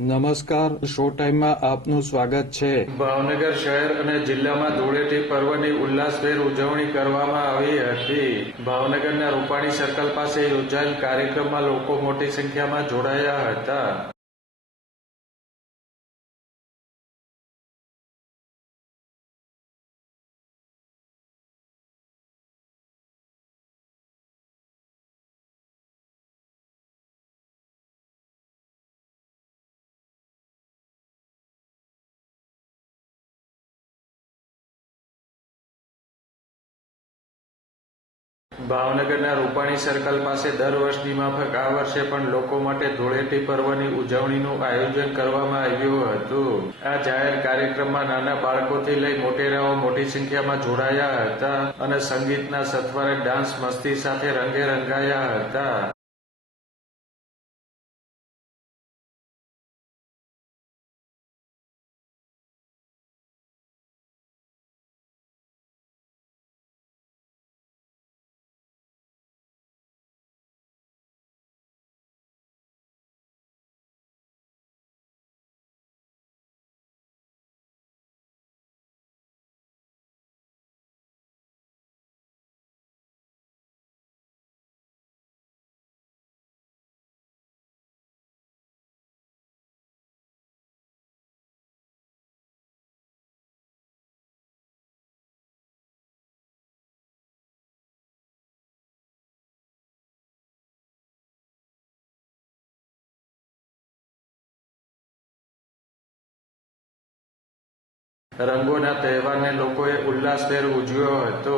નમસ્કાર, શો ટાઈમમાં આપનું સ્વાગત છે. ભાવનગર શહેર અને જિલ્લામાં ધૂળેટી પર્વની ઉલ્લાસભેર ઉજવણી કરવામાં આવી હતી. ભાવનગરના રૂપાણી સર્કલ પાસે યોજાયેલ કાર્યક્રમમાં લોકો મોટી સંખ્યામાં જોડાયા હતા. ભાવનગરના રૂપાણી સર્કલ પાસે દર વર્ષની માફક આ વર્ષે પણ લોકો માટે ધૂળેટી પર્વની ઉજવણીનું આયોજન કરવામાં આવ્યું હતું. આ જાહેર કાર્યક્રમમાં નાના બાળકોથી લઈ મોટેરાઓ મોટી સંખ્યામાં જોડાયા હતા અને સંગીતના સથવારે ડાન્સ મસ્તી સાથે રંગે રંગાયા હતા. રંગોના તહેવારને લોકોએ ઉલ્લાસભેર ઉજવ્યો હતો.